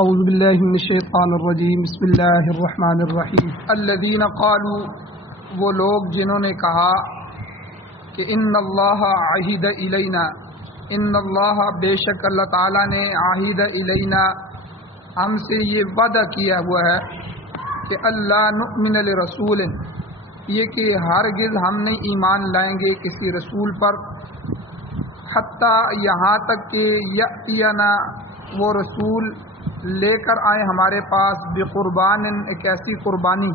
اعوذ باللہ من الشیطان الرجیم بسم اللہ الرحمن الرحیم الذین قالوا، وہ لوگ جنہوں نے کہا کہ ان اللہ عہد الینا، ان اللہ بے شک اللہ تعالیٰ نے عہد الینا ہم سے یہ وعدہ کیا ہوا ہے کہ اللہ نؤمن لرسول، یہ کہ ہرگز ہم نہیں ایمان لائیں گے کسی رسول پر، حتیٰ یہاں تک کہ یأتینا وہ رسول لے کر آئے ہمارے پاس بقربان ایک ایسی قربانی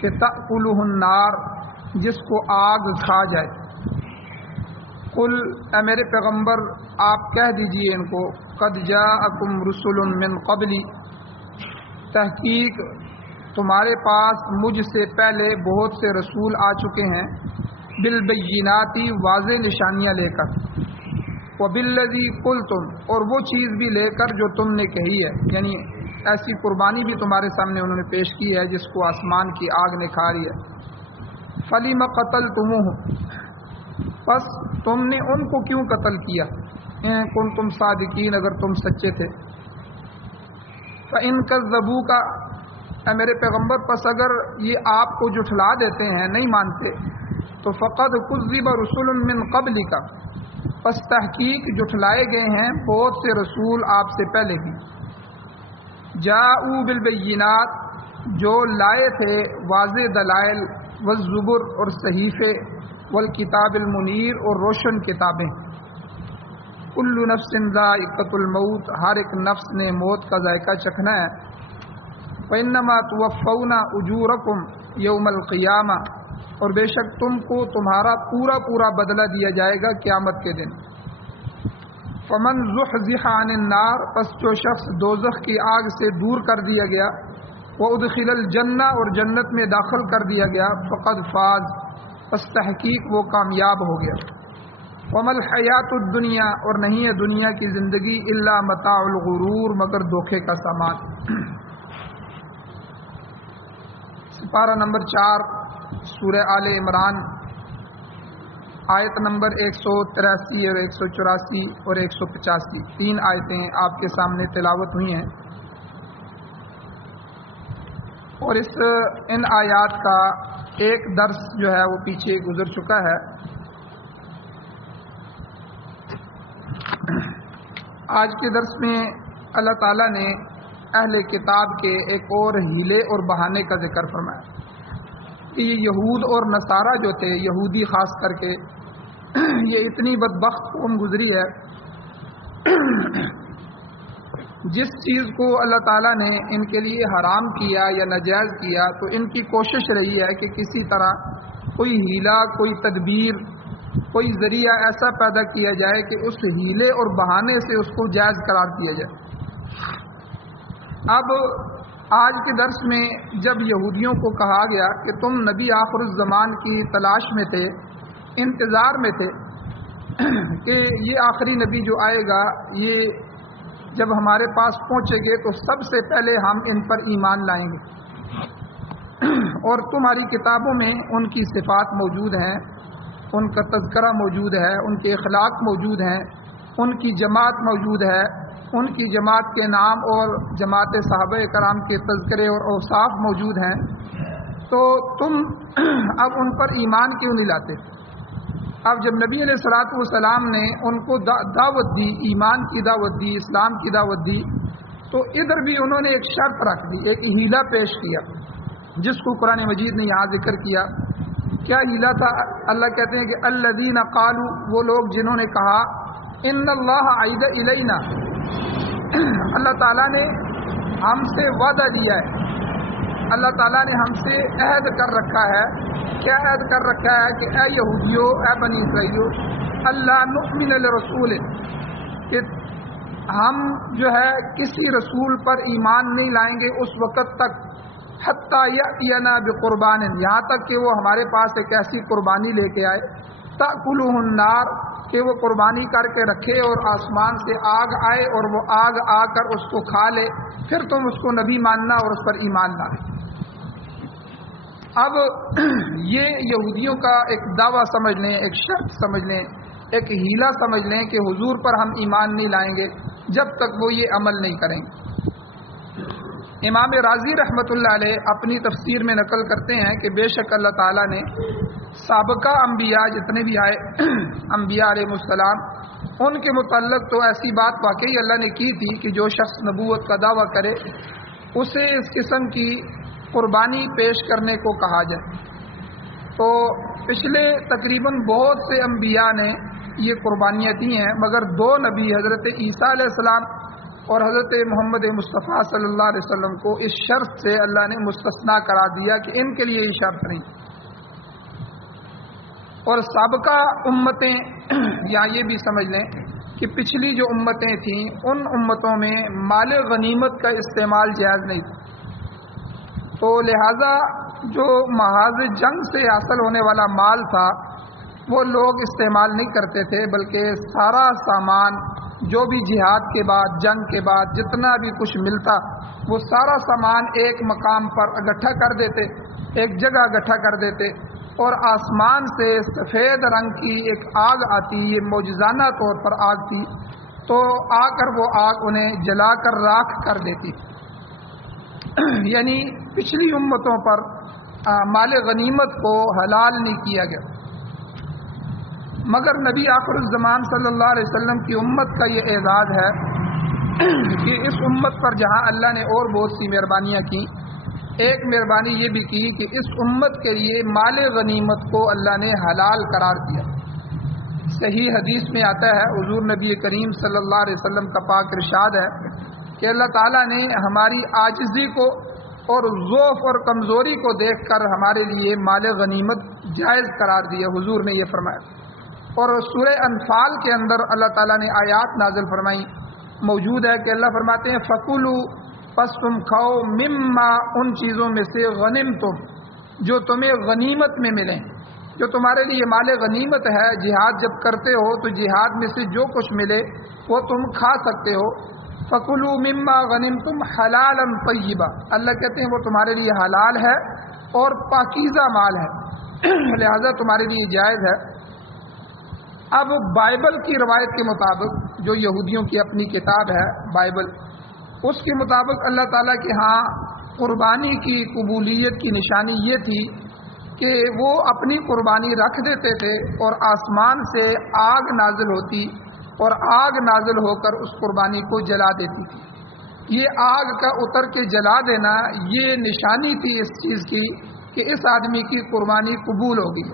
کہ تأکلہ النار جس کو آگ کھا جائے۔ قل اے میرے پیغمبر آپ کہہ دیجئے ان کو، قد جاءکم رسل من قبلی، تحقیق تمہارے پاس مجھ سے پہلے بہت سے رسول آ چکے ہیں، بالبینات واضح نشانیاں لے کر، وبالذی قلتم اور وہ چیز بھی لے کر جو تم نے کہی ہے، یعنی ایسی قربانی بھی تمہارے سامنے انہوں نے پیش کی ہے جس کو آسمان کی آگ نے کھا رہی ہے۔ فلم قتلتموہ، پس تم نے ان کو کیوں قتل کیا، ان کنتم صادقین اگر تم سچے تھے۔ فإن کذبوک، اے میرے پیغمبر پس اگر یہ آپ کو جھٹلا دیتے ہیں نہیں مانتے، تو فقد کذب رسل من قبلک، پس تحقیق جھٹلائے گئے ہیں بہت سے رسول آپ سے پہلے ہی، جاءوا بالبینات جو لائے تھے واضح دلائل، والزبر اور صحیفے، والکتاب المنیر اور روشن کتابیں۔ کل نفس ذائقۃ الموت، ہر ایک نفس نے موت کا ذائقہ چکھنا ہے۔ فإنما توفون اجورکم یوم القیامہ، اور بے شک تم کو تمہارا پورا پورا بدلہ دیا جائے گا قیامت کے دن۔ فمن زحزح عن النار، پس جو شخص دوزخ کی آگ سے دور کر دیا گیا، وادخل الجنہ اور جنت میں داخل کر دیا گیا، فقد فاز، پس تحقیق وہ کامیاب ہو گیا۔ وما الحیات الدنیا، اور نہیں ہے دنیا کی زندگی، الا متاع الغرور، مگر دھوکے کا سامان۔ سپارہ نمبر 4 سورہ آل عمران، آیت نمبر 183 اور 184 اور 185، 3 آیتیں آپ کے سامنے تلاوت ہوئی ہیں، اور ان آیات کا ایک درس جو ہے وہ پیچھے گزر چکا ہے۔ آج کے درس میں اللہ تعالیٰ نے اہل کتاب کے ایک اور ہیلے اور بہانے کا ذکر فرمایا کہ یہ یہود اور نصارہ جو تھے، یہودی خاص کر کے، یہ اتنی بدبخت قوم گزری ہے، جس چیز کو اللہ تعالیٰ نے ان کے لیے حرام کیا یا ناجائز کیا تو ان کی کوشش رہی ہے کہ کسی طرح کوئی ہیلا، کوئی تدبیر، کوئی ذریعہ ایسا پیدا کیا جائے کہ اس ہیلے اور بہانے سے اس کو جائز قرار دیا جائے۔ اب آج کے درس میں جب یہودیوں کو کہا گیا کہ تم نبی آخر الزمان کی تلاش میں تھے، انتظار میں تھے کہ یہ آخری نبی جو آئے گا یہ جب ہمارے پاس پہنچے گے تو سب سے پہلے ہم ان پر ایمان لائیں گے، اور تمہاری کتابوں میں ان کی صفات موجود ہیں، ان کا تذکرہ موجود ہے، ان کے اخلاق موجود ہیں، ان کی جماعت موجود ہے، ان کی جماعت کے نام اور جماعت صحابہ کرام کے تذکرے اور اوصاف موجود ہیں، تو تم اب ان پر ایمان کیوں نہیں لاتے؟ اب جب نبی علیہ الصلوۃ والسلام نے ان کو دعوت دی، ایمان کی دعوت دی، اسلام کی دعوت دی، تو ادھر بھی انہوں نے ایک شرط رکھ دی، ایک ہیلا پیش کیا جس کو قرآن مجید نے یہاں ذکر کیا۔ کیا ہیلا تھا؟ اللہ کہتے ہیں کہ الذین قالوا، وہ لوگ جنہوں نے کہا، ان اللہ عہد الینا، اللہ تعالیٰ نے ہم سے وعدہ دیا ہے، اللہ تعالیٰ نے ہم سے عہد کر رکھا ہے۔ کیا عہد کر رکھا ہے؟ کہ اے یہودیو، اے بنی اسرائیلو، اللہ نؤمن لرسول، کہ ہم جو ہے کسی رسول پر ایمان نہیں لائیں گے اس وقت تک، حتیٰ یأتینا بقربان، یہاں تک کہ وہ ہمارے پاس ایک ایسی قربانی لے کے آئے، تأکلہ النار، کہ وہ قربانی کر کے رکھے اور آسمان سے آگ آئے اور وہ آگ آ کر اس کو کھا لے، پھر تم اس کو نبی ماننا اور اس پر ایمان لانا۔ اب یہ یہودیوں کا ایک دعویٰ سمجھ لیں، ایک شرط سمجھ لیں، ایک ہیلا سمجھ لیں کہ حضور پر ہم ایمان نہیں لائیں گے جب تک وہ یہ عمل نہیں کریں گے۔ امام رازی رحمۃ اللہ علیہ اپنی تفسیر میں نقل کرتے ہیں کہ بے شک اللہ تعالیٰ نے سابقہ انبیاء جتنے بھی آئے انبیاء علیہ السلام ان کے متعلق تو ایسی بات واقعی اللہ نے کی تھی کہ جو شخص نبوت کا دعویٰ کرے اسے اس قسم کی قربانی پیش کرنے کو کہا جائے. تو پچھلے تقریباً بہت سے انبیاء نے یہ قربانیاں دی ہیں، مگر دو نبی حضرت عیسیٰ علیہ السلام اور حضرت محمد مصطفیٰ صلی اللہ علیہ وسلم کو اس شرط سے اللہ نے مستثنا کرا دیا کہ ان کے لیے یہ شرط نہیں. اور سابقہ امتیں یا یہ بھی سمجھ لیں کہ پچھلی جو امتیں تھیں ان امتوں میں مال غنیمت کا استعمال جائز نہیں تھا. تو لہذا جو محاذ جنگ سے حاصل ہونے والا مال تھا وہ لوگ استعمال نہیں کرتے تھے، بلکہ سارا سامان جو بھی جہاد کے بعد جنگ کے بعد جتنا بھی کچھ ملتا وہ سارا سامان ایک مقام پر اکٹھا کر دیتے، ایک جگہ اکٹھا کر دیتے، اور آسمان سے سفید رنگ کی ایک آگ آتی، یہ معجزانہ طور پر آگ تھی، تو آ کر وہ آگ انہیں جلا کر راکھ کر دیتی. یعنی پچھلی امتوں پر مال غنیمت کو حلال نہیں کیا گیا، مگر نبی آخر الزمان صلی اللہ علیہ وسلم کی امت کا یہ اعزاز ہے کہ اس امت پر جہاں اللہ نے اور بہت سی مہربانیاں کی، ایک مہربانی یہ بھی کی کہ اس امت کے لیے مال غنیمت کو اللہ نے حلال قرار دیا. صحیح حدیث میں آتا ہے، حضور نبی کریم صلی اللہ علیہ وسلم کا پاک ارشاد ہے کہ اللہ تعالیٰ نے ہماری عاجزی کو اور ضعف اور کمزوری کو دیکھ کر ہمارے لیے مال غنیمت جائز قرار دیا. حضور نے یہ فرمایا. اور سورہ انفال کے اندر اللہ تعالیٰ نے آیات نازل فرمائی موجود ہے کہ اللہ فرماتے ہیں فَكُلُوا پس تم کھاؤ مما ان چیزوں میں سے غنمتم جو تمہیں غنیمت میں ملیں، جو تمہارے لیے مال غنیمت ہے. جہاد جب کرتے ہو تو جہاد میں سے جو کچھ ملے وہ تم کھا سکتے ہو. فَكُلُوا مِمَّا غَنِمْتُمْ حَلَالًا طَيِّبًا، اللہ کہتے ہیں وہ تمہارے لیے حلال ہے اور پاکیزہ مال ہے، لہذا تمہارے لیے جائز ہے. اب بائبل کی روایت کے مطابق، جو یہودیوں کی اپنی کتاب ہے بائبل، اس کے مطابق اللہ تعالیٰ کے ہاں قربانی کی قبولیت کی نشانی یہ تھی کہ وہ اپنی قربانی رکھ دیتے تھے اور آسمان سے آگ نازل ہوتی اور آگ نازل ہو کر اس قربانی کو جلا دیتی تھی. یہ آگ کا اتر کے جلا دینا یہ نشانی تھی اس چیز کی کہ اس آدمی کی قربانی قبول ہوگی.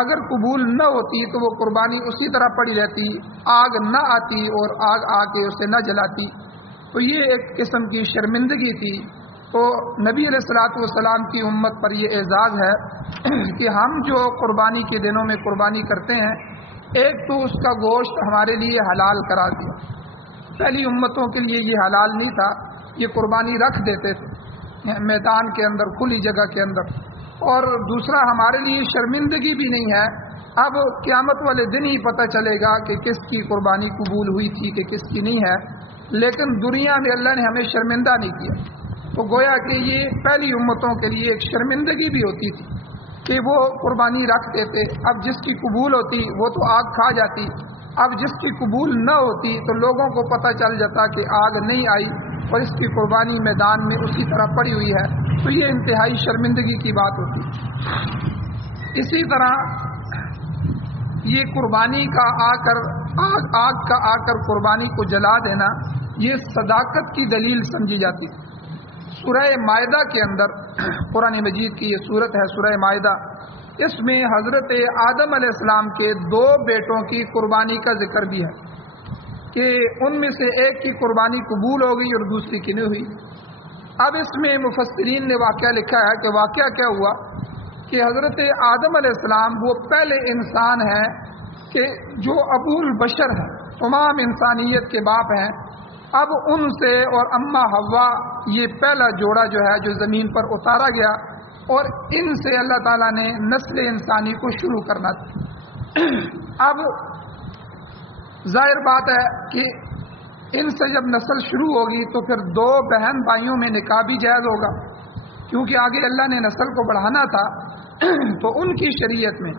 اگر قبول نہ ہوتی تو وہ قربانی اسی طرح پڑی رہتی، آگ نہ آتی اور آگ آ کے اسے نہ جلاتی. تو یہ ایک قسم کی شرمندگی تھی. تو نبی علیہ الصلوۃ والسلام کی امت پر یہ اعزاز ہے کہ ہم جو قربانی کے دنوں میں قربانی کرتے ہیں، ایک تو اس کا گوشت ہمارے لیے حلال قرار دیا. پہلی امتوں کے لیے یہ حلال نہیں تھا، یہ قربانی رکھ دیتے تھے میدان کے اندر، کھلی جگہ کے اندر. اور دوسرا ہمارے لیے شرمندگی بھی نہیں ہے. اب قیامت والے دن ہی پتہ چلے گا کہ کس کی قربانی قبول ہوئی تھی کہ کس کی نہیں ہے، لیکن دنیا میں اللہ نے ہمیں شرمندہ نہیں کیا. تو گویا کہ یہ پہلی امتوں کے لیے ایک شرمندگی بھی ہوتی تھی کہ وہ قربانی رکھ دیتے. اب جس کی قبول ہوتی وہ تو آگ کھا جاتی، اب جس کی قبول نہ ہوتی تو لوگوں کو پتہ چل جاتا کہ آگ نہیں آئی اور اس کی قربانی میدان میں اسی طرح پڑی ہوئی ہے. تو یہ انتہائی شرمندگی کی بات ہوتی. اسی طرح یہ قربانی کا آگ کا آ کر قربانی کو جلا دینا یہ صداقت کی دلیل سمجھی جاتی. سورہ مائدہ کے اندر، قرآن مجید کی یہ سورت ہے سورہ مائدہ، اس میں حضرت آدم علیہ السلام کے 2 بیٹوں کی قربانی کا ذکر بھی ہے کہ ان میں سے ایک کی قربانی قبول ہو گئی اور دوسری کی نہیں ہوئی. اب اس میں مفسرین نے واقعہ لکھا ہے کہ واقعہ کیا ہوا کہ حضرت آدم علیہ السلام وہ پہلے انسان ہیں کہ جو ابو البشر ہیں، تمام انسانیت کے باپ ہیں. اب ان سے اور اماں حوا یہ پہلا جوڑا جو ہے جو زمین پر اتارا گیا، اور ان سے اللہ تعالیٰ نے نسل انسانی کو شروع کرنا تھا. اب ظاہر بات ہے کہ ان سے جب نسل شروع ہوگی تو پھر 2 بہن بھائیوں میں نکاح بھی جائز ہوگا، کیونکہ آگے اللہ نے نسل کو بڑھانا تھا تو ان کی شریعت میں.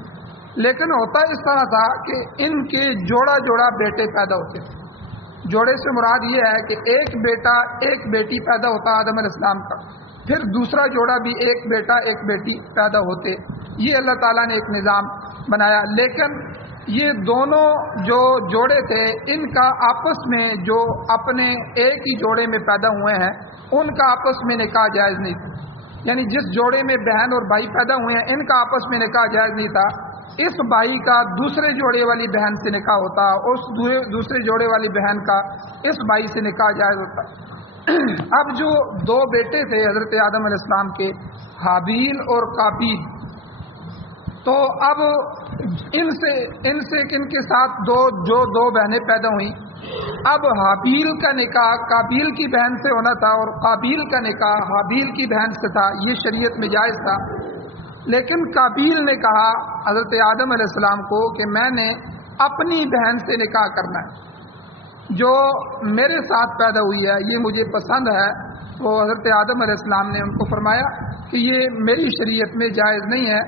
لیکن ہوتا اس طرح تھا کہ ان کے جوڑا جوڑا بیٹے پیدا ہوتے، جوڑے سے مراد یہ ہے کہ ایک بیٹا ایک بیٹی پیدا ہوتا آدم علیہ السلام کا، پھر دوسرا جوڑا بھی ایک بیٹا ایک بیٹی پیدا ہوتے، یہ اللہ تعالیٰ نے ایک نظام بنایا۔ لیکن یہ دونوں جو جوڑے تھے ان کا آپس میں جو اپنے ایک ہی جوڑے میں پیدا ہوئے ہیں ان کا آپس میں نکاح جائز نہیں تھا، یعنی جس جوڑے میں بہن اور بھائی پیدا ہوئے ہیں ان کا آپس میں نکاح جائز نہیں تھا۔ اس بھائی کا دوسرے جوڑے والی بہن سے نکاح ہوتا، اس دوسرے جوڑے والی بہن کا اس بھائی سے نکاح جائز ہوتا۔ اب جو دو بیٹے تھے حضرت آدم علیہ السلام کے، حابیل اور قابیل، تو اب ان سے کن کے ساتھ دو بہنیں پیدا ہوئیں۔ اب حابیل کا نکاح قابیل کی بہن سے ہونا تھا اور قابیل کا نکاح حابیل کی بہن سے تھا، یہ شریعت میں جائز تھا۔ لیکن قابیل نے کہا حضرت آدم علیہ السلام کو کہ میں نے اپنی بہن سے نکاح کرنا ہے، جو میرے ساتھ پیدا ہوئی ہے یہ مجھے پسند ہے۔ وہ حضرت آدم علیہ السلام نے ان کو فرمایا کہ یہ میری شریعت میں جائز نہیں ہے،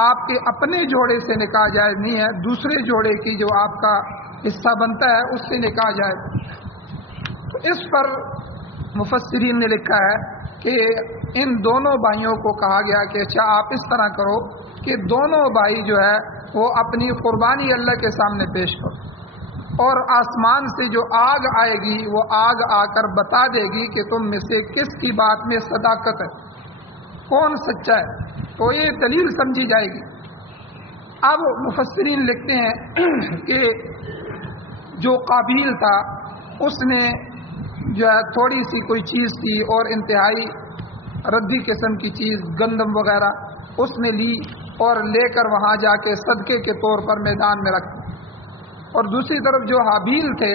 آپ کے اپنے جوڑے سے نکاح جائز نہیں ہے، دوسرے جوڑے کی جو آپ کا حصہ بنتا ہے اس سے نکاح جائز۔ تو اس پر مفسرین نے لکھا ہے کہ ان دونوں بھائیوں کو کہا گیا کہ اچھا آپ اس طرح کرو کہ دونوں بھائی جو ہے وہ اپنی قربانی اللہ کے سامنے پیش کرو، اور آسمان سے جو آگ آئے گی وہ آگ آ کر بتا دے گی کہ تم میں سے کس کی بات میں صداقت ہے، کون سچا ہے، تو یہ دلیل سمجھی جائے گی۔ اب مفسرین لکھتے ہیں کہ جو قابیل تھا اس نے جو ہے تھوڑی سی کوئی چیز کی اور انتہائی ردی قسم کی چیز گندم وغیرہ اس نے لی اور لے کر وہاں جا کے صدقے کے طور پر میدان میں رکھ، اور دوسری طرف جو حابیل تھے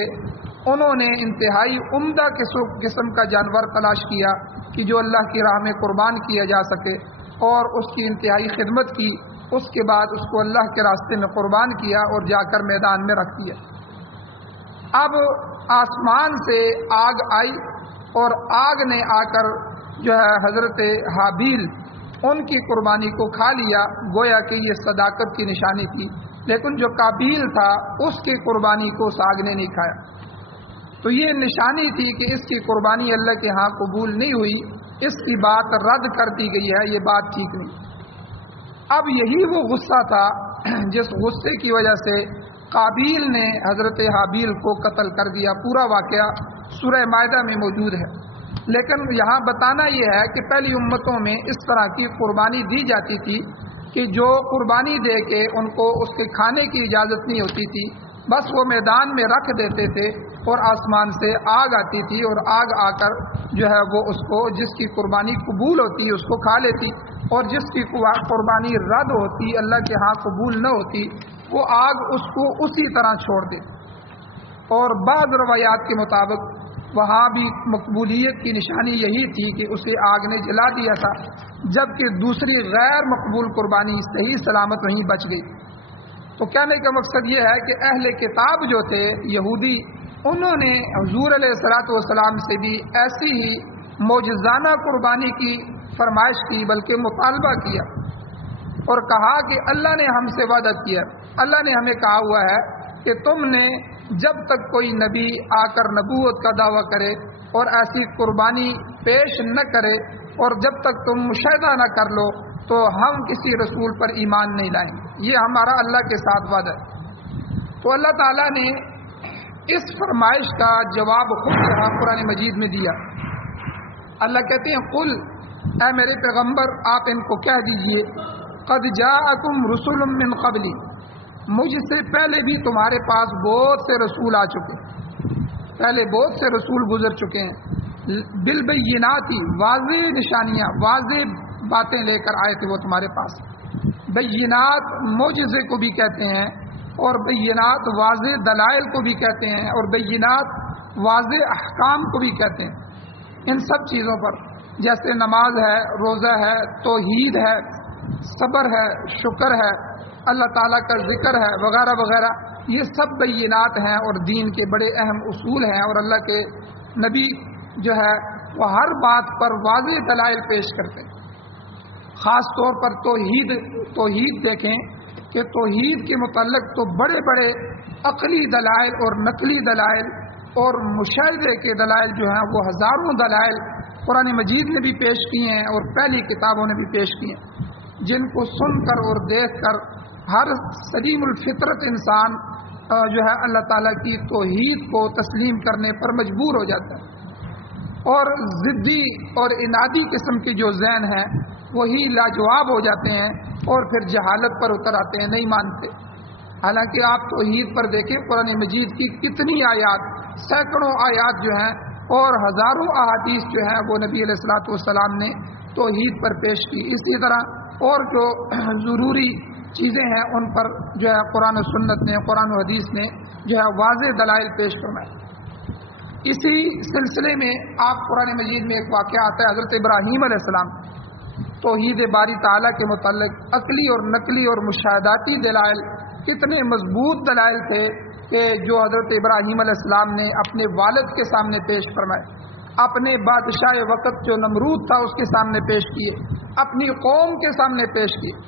انہوں نے انتہائی عمدہ قسم کا جانور تلاش کیا کہ جو اللہ کی راہ میں قربان کیا جا سکے، اور اس کی انتہائی خدمت کی، اس کے بعد اس کو اللہ کے راستے میں قربان کیا اور جا کر میدان میں رکھ دیا۔ اب آسمان سے آگ آئی اور آگ نے آ کر جو ہے حضرت حابیل ان کی قربانی کو کھا لیا، گویا کہ یہ صداقت کی نشانی تھی۔ لیکن جو قابیل تھا اس کی قربانی کو اس آگ نے نہیں کھایا، تو یہ نشانی تھی کہ اس کی قربانی اللہ کے ہاں قبول نہیں ہوئی، اس کی بات رد کر دی گئی ہے، یہ بات ٹھیک نہیں۔ اب یہی وہ غصہ تھا جس غصے کی وجہ سے قابیل نے حضرت حابیل کو قتل کر دیا۔ پورا واقعہ سورہ مائدہ میں موجود ہے، لیکن یہاں بتانا یہ ہے کہ پہلی امتوں میں اس طرح کی قربانی دی جاتی تھی کہ جو قربانی دے کے ان کو اس کے کھانے کی اجازت نہیں ہوتی تھی، بس وہ میدان میں رکھ دیتے تھے اور آسمان سے آگ آتی تھی اور آگ آ کر جو ہے وہ اس کو جس کی قربانی قبول ہوتی اس کو کھا لیتی، اور جس کی قربانی رد ہوتی اللہ کے ہاں قبول نہ ہوتی وہ آگ اس کو اسی طرح چھوڑ دیتی۔ اور بعض روایات کے مطابق وہاں بھی مقبولیت کی نشانی یہی تھی کہ اسے آگ نے جلا دیا تھا، جبکہ دوسری غیر مقبول قربانی صحیح سلامت وہیں بچ گئی۔ تو کہنے کا مقصد یہ ہے کہ اہل کتاب جو تھے یہودی، انہوں نے حضور علیہ الصلوۃ والسلام سے بھی ایسی ہی معجزانہ قربانی کی فرمائش کی، بلکہ مطالبہ کیا اور کہا کہ اللہ نے ہم سے وعدہ کیا، اللہ نے ہمیں کہا ہوا ہے کہ تم نے جب تک کوئی نبی آ کر نبوت کا دعویٰ کرے اور ایسی قربانی پیش نہ کرے اور جب تک تم مشاہدہ نہ کر لو تو ہم کسی رسول پر ایمان نہیں لائیں گے، یہ ہمارا اللہ کے ساتھ وعدہ ہے۔ تو اللہ تعالیٰ نے اس فرمائش کا جواب خود یہاں قرآن مجید میں دیا۔ اللہ کہتے ہیں قل، اے میرے پیغمبر آپ ان کو کہہ دیجئے، قد جاءکم رسل من قبلی، مجھ سے پہلے بھی تمہارے پاس بہت سے رسول آ چکے، پہلے بہت سے رسول گزر چکے ہیں، بالبینات، واضح نشانیاں، واضح باتیں لے کر آئے تھے وہ تمہارے پاس۔ بینات معجزے کو بھی کہتے ہیں، اور بینات واضح دلائل کو بھی کہتے ہیں، اور بینات واضح احکام کو بھی کہتے ہیں۔ ان سب چیزوں پر جیسے نماز ہے، روزہ ہے، توحید ہے، صبر ہے، شکر ہے، اللہ تعالیٰ کا ذکر ہے، وغیرہ وغیرہ، یہ سب بینات ہیں اور دین کے بڑے اہم اصول ہیں، اور اللہ کے نبی جو ہے وہ ہر بات پر واضح دلائل پیش کرتے ہیں۔ خاص طور پر توحید دیکھیں کہ توحید کے متعلق تو بڑے بڑے عقلی دلائل اور نقلی دلائل اور مشاہدے کے دلائل جو ہیں وہ ہزاروں دلائل قرآن مجید نے بھی پیش کیے ہیں اور پہلی کتابوں نے بھی پیش کیے ہیں، جن کو سن کر اور دیکھ کر ہر سلیم الفطرت انسان جو ہے اللہ تعالیٰ کی توحید کو تسلیم کرنے پر مجبور ہو جاتا ہے، اور ضدی اور انادی قسم کے جو ذہن ہیں وہی لاجواب ہو جاتے ہیں اور پھر جہالت پر اتر آتے ہیں، نہیں مانتے۔ حالانکہ آپ توحید پر دیکھیں قرآن مجید کی کتنی آیات، سینکڑوں آیات جو ہیں اور ہزاروں احادیث جو ہیں وہ نبی علیہ الصلوۃ والسلام نے توحید پر پیش کی۔ اسی طرح اور جو ضروری چیزیں ہیں ان پر جو ہے قرآن و سنت نے، قرآن و حدیث نے جو ہے واضح دلائل پیش فرمائے۔ اسی سلسلے میں آپ قرآن مجید میں ایک واقعہ آتا ہے حضرت ابراہیم علیہ السلام، توحید باری تعالیٰ کے متعلق عقلی اور نقلی اور مشاہداتی دلائل، کتنے مضبوط دلائل تھے کہ جو حضرت ابراہیم علیہ السلام نے اپنے والد کے سامنے پیش فرمائے، اپنے بادشاہ وقت جو نمرود تھا اس کے سامنے پیش کیے، اپنی قوم کے سامنے پیش کیے۔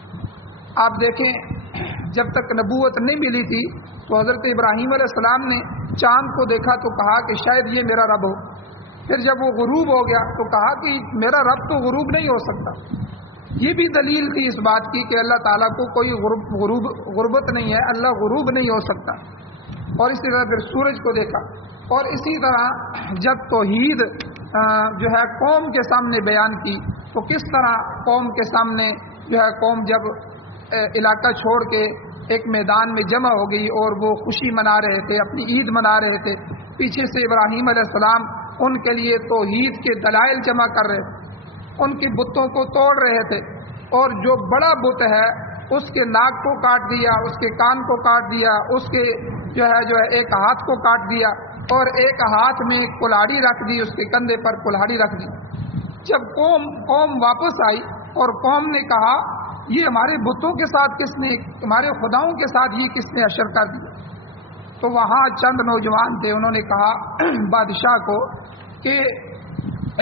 آپ دیکھیں جب تک نبوت نہیں ملی تھی تو حضرت ابراہیم علیہ السلام نے چاند کو دیکھا تو کہا کہ شاید یہ میرا رب ہو، پھر جب وہ غروب ہو گیا تو کہا کہ میرا رب تو غروب نہیں ہو سکتا۔ یہ بھی دلیل تھی اس بات کی کہ اللہ تعالیٰ کو کوئی غربت نہیں ہے، اللہ غروب نہیں ہو سکتا۔ اور اسی طرح پھر سورج کو دیکھا، اور اسی طرح جب توحید جو ہے قوم کے سامنے بیان کی تو کس طرح قوم کے سامنے جو ہے قوم جب علاقہ چھوڑ کے ایک میدان میں جمع ہو گئی اور وہ خوشی منا رہے تھے، اپنی عید منا رہے تھے، پیچھے سے ابراہیم علیہ السلام ان کے لیے توحید کے دلائل جمع کر رہے تھے، ان کی بتوں کو توڑ رہے تھے، اور جو بڑا بت ہے اس کے ناک کو کاٹ دیا، اس کے کان کو کاٹ دیا، اس کے جو ہے ایک ہاتھ کو کاٹ دیا اور ایک ہاتھ میں کلہاڑی رکھ دی، اس کے کندھے پر کلہاڑی رکھ دی۔ جب قوم واپس آئی اور قوم نے کہا یہ ہمارے بتوں کے ساتھ کس نے، ہمارے خداؤں کے ساتھ یہ کس نے اشر کر دیا، تو وہاں چند نوجوان تھے، انہوں نے کہا بادشاہ کو کہ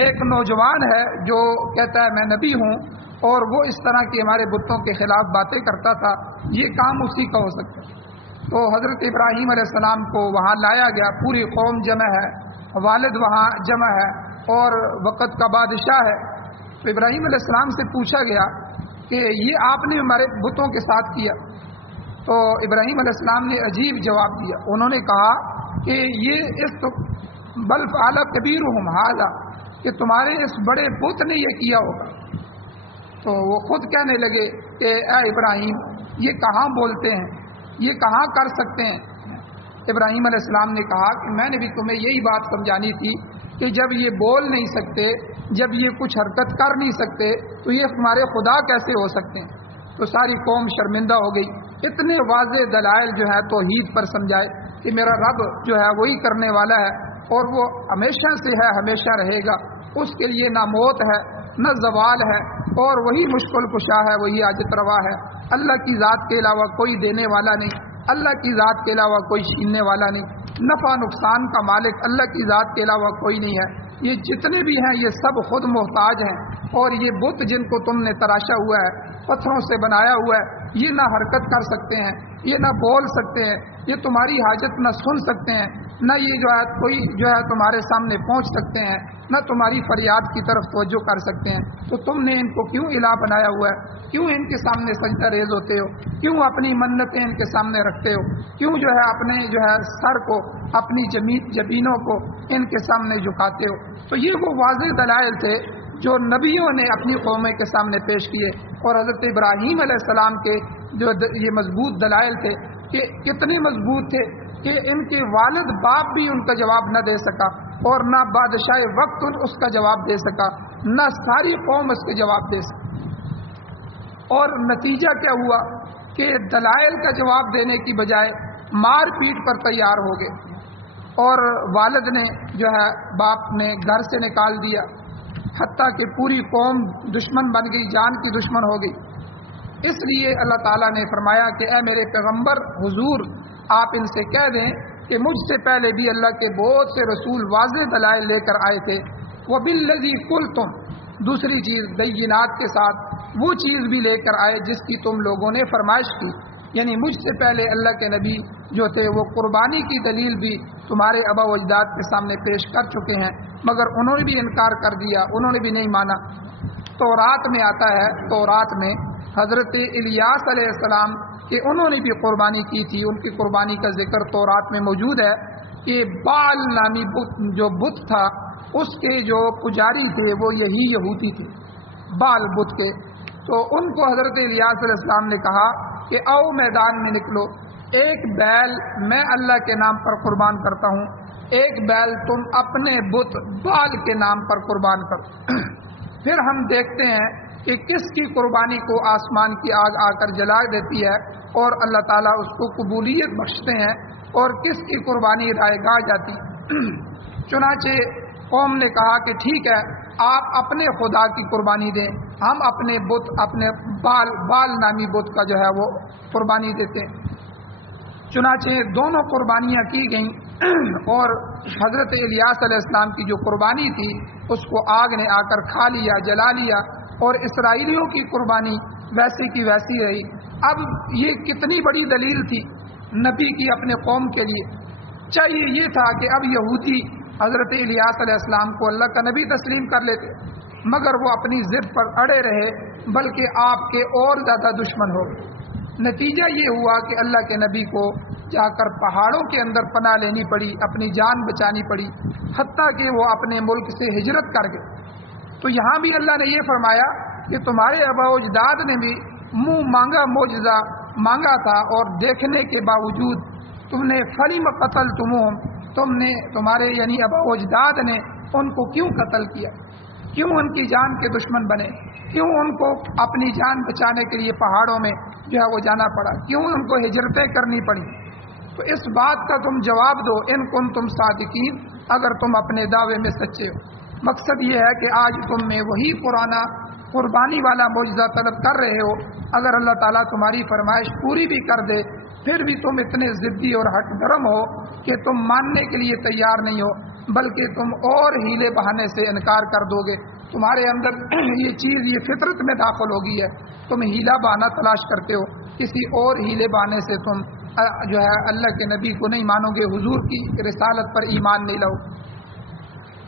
ایک نوجوان ہے جو کہتا ہے میں نبی ہوں اور وہ اس طرح کی ہمارے بتوں کے خلاف باتیں کرتا تھا، یہ کام اسی کا ہو سکتا ہے۔ تو حضرت ابراہیم علیہ السلام کو وہاں لایا گیا، پوری قوم جمع ہے، والد وہاں جمع ہے اور وقت کا بادشاہ ہے۔ تو ابراہیم علیہ السلام سے پوچھا گیا کہ یہ آپ نے ہمارے بتوں کے ساتھ کیا؟ تو ابراہیم علیہ السلام نے عجیب جواب دیا، انہوں نے کہا کہ یہ اس بل فعل کبیرہم ھذا، کہ تمہارے اس بڑے بت نے یہ کیا ہوگا۔ تو وہ خود کہنے لگے کہ اے ابراہیم یہ کہاں بولتے ہیں، یہ کہاں کر سکتے ہیں؟ ابراہیم علیہ السلام نے کہا کہ میں نے بھی تمہیں یہی بات سمجھانی تھی کہ جب یہ بول نہیں سکتے، جب یہ کچھ حرکت کر نہیں سکتے تو یہ ہمارے خدا کیسے ہو سکتے ہیں؟ تو ساری قوم شرمندہ ہو گئی۔ اتنے واضح دلائل جو ہے توحید پر سمجھائے کہ میرا رب جو ہے وہی کرنے والا ہے اور وہ ہمیشہ سے ہے، ہمیشہ رہے گا، اس کے لیے نہ موت ہے نہ زوال ہے، اور وہی مشکل کشا ہے، وہی حاجت روا ہے۔ اللہ کی ذات کے علاوہ کوئی دینے والا نہیں، اللہ کی ذات کے علاوہ کوئی چھیننے والا نہیں، نفع نقصان کا مالک اللہ کی ذات کے علاوہ کوئی نہیں ہے۔ یہ جتنے بھی ہیں یہ سب خود محتاج ہیں، اور یہ بت جن کو تم نے تراشا ہوا ہے، پتھروں سے بنایا ہوا ہے، یہ نہ حرکت کر سکتے ہیں، یہ نہ بول سکتے ہیں، یہ تمہاری حاجت نہ سن سکتے ہیں، نہ یہ جو ہے کوئی جو ہے تمہارے سامنے پہنچ سکتے ہیں، نہ تمہاری فریاد کی طرف توجہ کر سکتے ہیں۔ تو تم نے ان کو کیوں الہ بنایا ہوا ہے؟ کیوں ان کے سامنے سجدہ ریز ہوتے ہو؟ کیوں اپنی منتیں ان کے سامنے رکھتے ہو؟ کیوں جو ہے اپنے جو ہے سر کو، اپنی جبینوں کو ان کے سامنے جھکاتے ہو؟ تو یہ وہ واضح دلائل تھے جو نبیوں نے اپنی قومیں کے سامنے پیش کیے، اور حضرت ابراہیم علیہ السلام کے جو یہ مضبوط دلائل تھے کہ کتنے مضبوط تھے کہ ان کے والد باپ بھی ان کا جواب نہ دے سکا، اور نہ بادشاہ وقت اس کا جواب دے سکا، نہ ساری قوم اس کے جواب دے سکی۔ اور نتیجہ کیا ہوا کہ دلائل کا جواب دینے کی بجائے مار پیٹ پر تیار ہو گئے، اور والد نے جو ہے باپ نے گھر سے نکال دیا، حتیٰ کہ پوری قوم دشمن بن گئی، جان کی دشمن ہو گئی۔ اس لیے اللہ تعالیٰ نے فرمایا کہ اے میرے پیغمبر حضور آپ ان سے کہہ دیں کہ مجھ سے پہلے بھی اللہ کے بہت سے رسول واضح دلائل لے کر آئے تھے، وَبِالَّذِي قُلْتُمْ، دوسری چیز بینات کے ساتھ وہ چیز بھی لے کر آئے جس کی تم لوگوں نے فرمائش کی، یعنی مجھ سے پہلے اللہ کے نبی جو تھے وہ قربانی کی دلیل بھی تمہارے آبا و اجداد کے سامنے پیش کر چکے ہیں، مگر انہوں نے بھی انکار کر دیا، انہوں نے بھی نہیں مانا۔ تورات میں آتا ہے، تورات میں حضرت الیاس علیہ السلام کہ انہوں نے بھی قربانی کی تھی، ان کی قربانی کا ذکر تورات میں موجود ہے کہ بال نامی جو بت تھا اس کے جو پجاری تھے وہ یہی یہودی تھے، بال بت کے۔ تو ان کو حضرت الیاس علیہ السلام نے کہا کہ آؤ میدان میں نکلو، ایک بیل میں اللہ کے نام پر قربان کرتا ہوں، ایک بیل تم اپنے بت بال کے نام پر قربان کرو۔ پھر ہم دیکھتے ہیں کہ کس کی قربانی کو آسمان کی آگ آ کر جلا دیتی ہے اور اللہ تعالیٰ اس کو قبولیت بخشتے ہیں، اور کس کی قربانی رائے گاہ جاتی۔ چنانچہ قوم نے کہا کہ ٹھیک ہے، آپ اپنے خدا کی قربانی دیں، ہم اپنے بت، اپنے بال نامی بت کا جو ہے وہ قربانی دیتے ہیں۔ چنانچہ دونوں قربانیاں کی گئیں اور حضرت الیاس علیہ السلام کی جو قربانی تھی اس کو آگ نے آ کر کھا لیا، جلا لیا، اور اسرائیلیوں کی قربانی ویسی کی ویسی رہی۔ اب یہ کتنی بڑی دلیل تھی نبی کی اپنے قوم کے لیے۔ چاہیے یہ تھا کہ اب یہودی حضرت الیاس علیہ السلام کو اللہ کا نبی تسلیم کر لیتے، مگر وہ اپنی ضد پر اڑے رہے، بلکہ آپ کے اور زیادہ دشمن ہو گئے۔ نتیجہ یہ ہوا کہ اللہ کے نبی کو جا کر پہاڑوں کے اندر پناہ لینی پڑی، اپنی جان بچانی پڑی، حتیٰ کہ وہ اپنے ملک سے ہجرت کر گئے۔ تو یہاں بھی اللہ نے یہ فرمایا کہ تمہارے آبا و اجداد نے بھی منہ مانگا معجزہ مانگا تھا، اور دیکھنے کے باوجود تم نے فلم قتل تم نے تمہارے یعنی آبا و اجداد نے ان کو کیوں قتل کیا، کیوں ان کی جان کے دشمن بنے، کیوں ان کو اپنی جان بچانے کے لیے پہاڑوں میں جو ہے وہ جانا پڑا، کیوں ان کو ہجرتیں کرنی پڑی۔ تو اس بات کا تم جواب دو ان کنتم صادقین، اگر تم اپنے دعوے میں سچے ہو۔ مقصد یہ ہے کہ آج تم میں وہی پرانا قربانی والا معجزہ طلب کر رہے ہو، اگر اللہ تعالیٰ تمہاری فرمائش پوری بھی کر دے پھر بھی تم اتنے ضدی اور ہٹ درم ہو کہ تم ماننے کے لیے تیار نہیں ہو، بلکہ تم اور ہیلے بہانے سے انکار کر دو گے۔ تمہارے اندر یہ چیز یہ فطرت میں داخل ہو گئی ہے، تم ہیلا بہانہ تلاش کرتے ہو، کسی اور ہیلے بہانے سے تم جو ہے اللہ کے نبی کو نہیں مانو گے، حضور کی رسالت پر ایمان نہیں لاؤ۔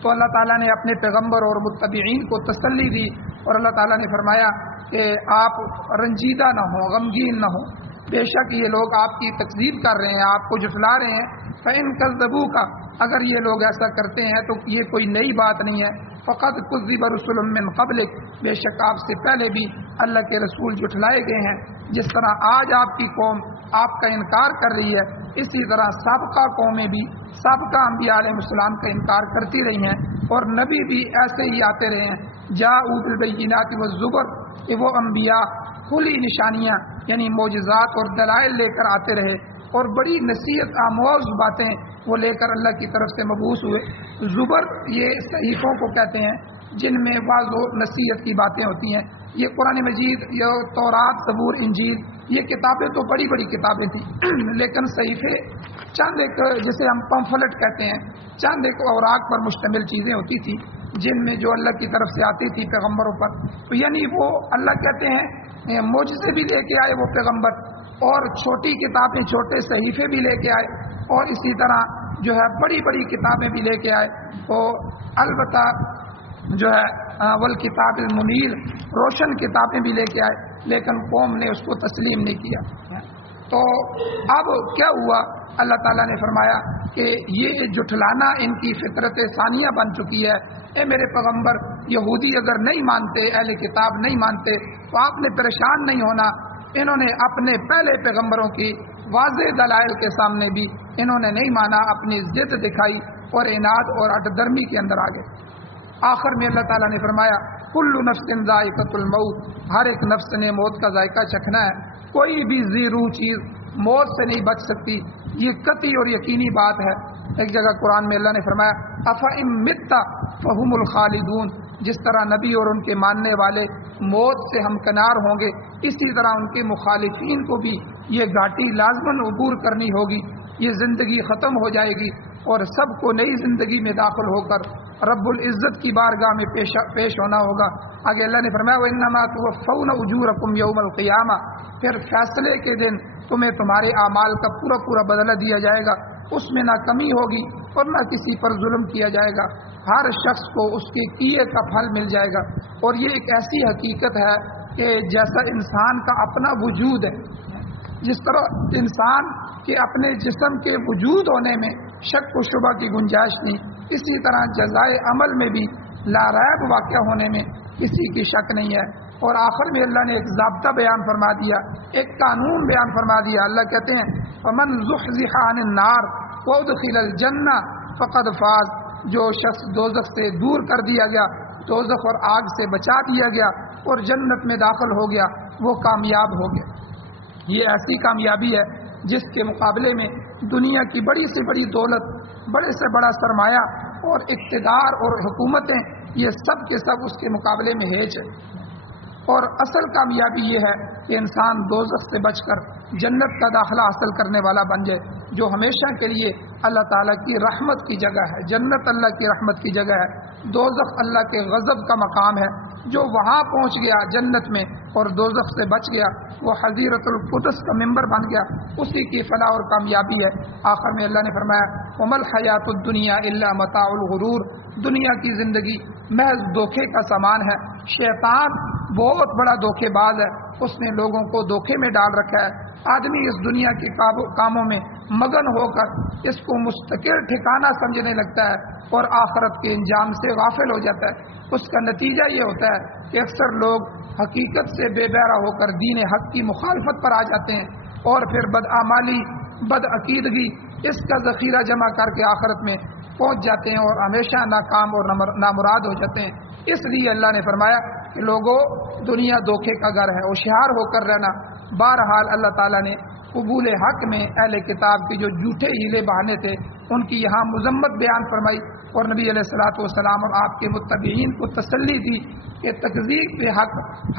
تو اللہ تعالیٰ نے اپنے پیغمبر اور متبعین کو تسلی دی، اور اللہ تعالیٰ نے فرمایا کہ آپ رنجیدہ نہ ہوں، غمگین نہ ہوں، بے شک یہ لوگ آپ کی تکذیب کر رہے ہیں، آپ کو جھٹلا رہے ہیں۔ فَإِن كَذَّبُوكَ، اگر یہ لوگ ایسا کرتے ہیں تو یہ کوئی نئی بات نہیں ہے۔ فَقَدْ كُذِّبَ رُسُلٌ مِّن قَبْلِكَ، بے شک آپ سے پہلے بھی اللہ کے رسول جھٹلائے گئے ہیں۔ جس طرح آج آپ کی قوم آپ کا انکار کر رہی ہے، اسی طرح سابقہ قومیں بھی سابقہ انبیاء علیہ السلام کا انکار کرتی رہی ہیں، اور نبی بھی ایسے ہی آتے رہے ہیں۔ جاءوا بالبینات والزبر، کہ وہ انبیاء کھلی نشانیاں یعنی معجزات اور دلائل لے کر آتے رہے، اور بڑی نصیحت آموز باتیں وہ لے کر اللہ کی طرف سے مبعوث ہوئے۔ زبر یہ صحیفوں کو کہتے ہیں جن میں واضح و نصیحت کی باتیں ہوتی ہیں۔ یہ قرآن مجید، یہ تورات، زبور، انجیل، یہ کتابیں تو بڑی بڑی کتابیں تھیں، لیکن صحیفے چند ایک جسے ہم پمفلٹ کہتے ہیں، چند ایک اوراق پر مشتمل چیزیں ہوتی تھی جن میں جو اللہ کی طرف سے آتی تھی پیغمبروں پر۔ تو یعنی وہ اللہ کہتے ہیں معجزے بھی لے کے آئے وہ پیغمبر، اور چھوٹی کتابیں، چھوٹے صحیفے بھی لے کے آئے، اور اسی طرح جو ہے بڑی بڑی کتابیں بھی لے کے آئے۔ تو البتہ جو ہے والکتاب المنیر، روشن کتابیں بھی لے کے آئے، لیکن قوم نے اس کو تسلیم نہیں کیا۔ تو اب کیا ہوا، اللہ تعالیٰ نے فرمایا کہ یہ جھٹلانا ان کی فطرت ثانیہ بن چکی ہے۔ اے میرے پیغمبر، یہودی اگر نہیں مانتے، اہل کتاب نہیں مانتے، تو آپ نے پریشان نہیں ہونا۔ انہوں نے اپنے پہلے پیغمبروں کی واضح دلائل کے سامنے بھی انہوں نے نہیں مانا، اپنی ضد دکھائی اور عناد اور ہٹ درمی کے اندر آ گئے۔ آخر میں اللہ تعالیٰ نے فرمایا کل نفس ذائقۃ الموت، ہر ایک نفس نے موت کا ذائقہ چکھنا ہے، کوئی بھی ذی روح چیز موت سے نہیں بچ سکتی، یہ قطعی اور یقینی بات ہے۔ ایک جگہ قرآن میں اللہ نے فرمایا افإن مت فهم الخالدون، جس طرح نبی اور ان کے ماننے والے موت سے ہمکنار ہوں گے، اسی طرح ان کے مخالفین کو بھی یہ گھاٹی لازماً عبور کرنی ہوگی، یہ زندگی ختم ہو جائے گی، اور سب کو نئی زندگی میں داخل ہو کر رب العزت کی بارگاہ میں پیش ہونا ہوگا۔ آگے اللہ نے فرمایا وَإِنَّمَا تُوَفَّوْنَ أُجُورَكُمْ يَوْمَ الْقِيَامَةِ، پھر فیصلے کے دن تمہیں تمہارے اعمال کا پورا بدلہ دیا جائے گا، اس میں نہ کمی ہوگی اور نہ کسی پر ظلم کیا جائے گا، ہر شخص کو اس کے کیے کا پھل مل جائے گا۔ اور یہ ایک ایسی حقیقت ہے کہ جیسا انسان کا اپنا وجود ہے، جس طرح انسان کے اپنے جسم کے وجود ہونے میں شک و شبہ کی گنجائش نہیں، اسی طرح جزائے عمل میں بھی لا ریب واقع ہونے میں کسی کی شک نہیں ہے۔ اور آخر میں اللہ نے ایک ضابطہ بیان فرما دیا، ایک قانون بیان فرما دیا۔ اللہ کہتے ہیں فَمَنْ زُحْزِحَ عَنِ النَّارِ وَأُدْخِلَ الْجَنَّةَ فَقَدْ فَازَ، جو شخص دوزخ سے دور کر دیا گیا، دوزخ اور آگ سے بچا دیا گیا اور جنت میں داخل ہو گیا، وہ کامیاب ہو گیا۔ یہ ایسی کامیابی ہے جس کے مقابلے میں دنیا کی بڑی سے بڑی دولت، بڑے سے بڑا سرمایہ اور اقتدار اور حکومتیں، یہ سب کے سب اس کے مقابلے میں ہیچ ہے۔ اور اصل کامیابی یہ ہے کہ انسان دوزخ سے بچ کر جنت کا داخلہ حاصل کرنے والا بن جائے، جو ہمیشہ کے لیے اللہ تعالیٰ کی رحمت کی جگہ ہے۔ جنت اللہ کی رحمت کی جگہ ہے، دوزخ اللہ کے غضب کا مقام ہے۔ جو وہاں پہنچ گیا جنت میں اور دوزخ سے بچ گیا، وہ حضیرت القدس کا ممبر بن گیا، اسی کی فلاح اور کامیابی ہے۔ آخر میں اللہ نے فرمایا وَمَا الْحَيَاةُ الدُّنْيَا إِلَّا مَتَاعُ الْغُرُورِ، دنیا کی زندگی محض دھوکے کا سامان ہے۔ شیطان بہت بڑا دھوکے باز ہے، اس نے لوگوں کو دھوکے میں ڈال رکھا ہے۔ آدمی اس دنیا کے کاموں میں مگن ہو کر اس کو مستقل ٹھکانہ سمجھنے لگتا ہے اور آخرت کے انجام سے غافل ہو جاتا ہے۔ اس کا نتیجہ یہ ہوتا ہے کہ اکثر لوگ حقیقت سے بے بہرا ہو کر دین حق کی مخالفت پر آ جاتے ہیں اور پھر بدعمالی، بدعقیدگی، اس کا ذخیرہ جمع کر کے آخرت میں پہنچ جاتے ہیں اور ہمیشہ ناکام اور نامراد ہو جاتے ہیں۔ اس لیے اللہ نے فرمایا کہ لوگوں، دنیا دھوکے کا گھر ہے، ہوشیار ہو کر رہنا۔ بہرحال اللہ تعالیٰ نے قبول حق میں اہل کتاب کے جو جھوٹے ہیلے بہانے تھے ان کی یہاں مذمت بیان فرمائی اور نبی علیہ الصلوۃ والسلام اور آپ کے متبعین کو تسلی دی کہ تکذیب پہ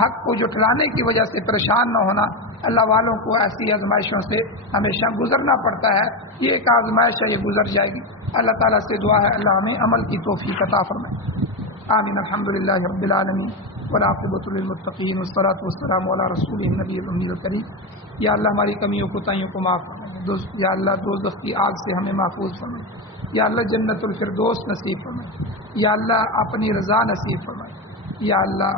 حق کو جھٹلانے کی وجہ سے پریشان نہ ہونا۔ اللہ والوں کو ایسی آزمائشوں سے ہمیشہ گزرنا پڑتا ہے، یہ ایک آزمائش ہے، یہ گزر جائے گی۔ اللہ تعالیٰ سے دعا ہے اللہ ہمیں عمل کی توفیق عطا فرمائے۔ آمین۔ الحمدللہ رب العالمین والعاقبۃ للمتقین والصلاۃ والسلام علی رسول النبی الامی الکریم۔ یا اللہ ہماری کمیوں کوتاہیوں کو معاف فرمائے، یا اللہ دوزخ کی آگ سے ہمیں محفوظ فرمائے، یا اللہ جنت الفردوس نصیب فرمائے، یا اللہ اپنی رضا نصیب فرمائے، یا اللہ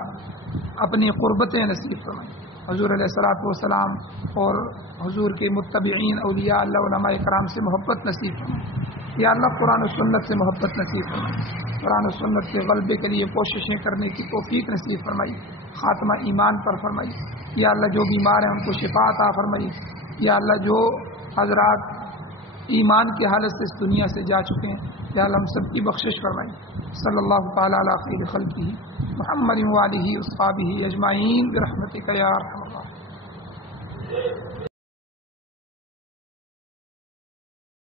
اپنی قربتیں نصیب فرمائے۔ حضور علیہ الصلوۃ والسلام اور حضور کے متبعین اولیاء اللہ علماء کرام سے محبت نصیب فرمائے، یا اللہ قرآن و سنت سے محبت نصیب فرمائی، قرآن و سنت کے غلبے کے لیے کوششیں کرنے کی توفیق نصیب فرمائی، خاتمہ ایمان پر فرمائی۔ یا اللہ جو بیمار ہیں ان کو شفا عطا فرمائی، یا اللہ جو حضرات ایمان کی حالت سے اس دنیا سے جا چکے ہیں یا اللہ ہم سب کی بخشش فرمائی۔ صلی اللہ تعالیٰ علی خیر خلقہ محمد و آلہ و اصحابہ اجمعین برحمتک یا ارحم الراحمین۔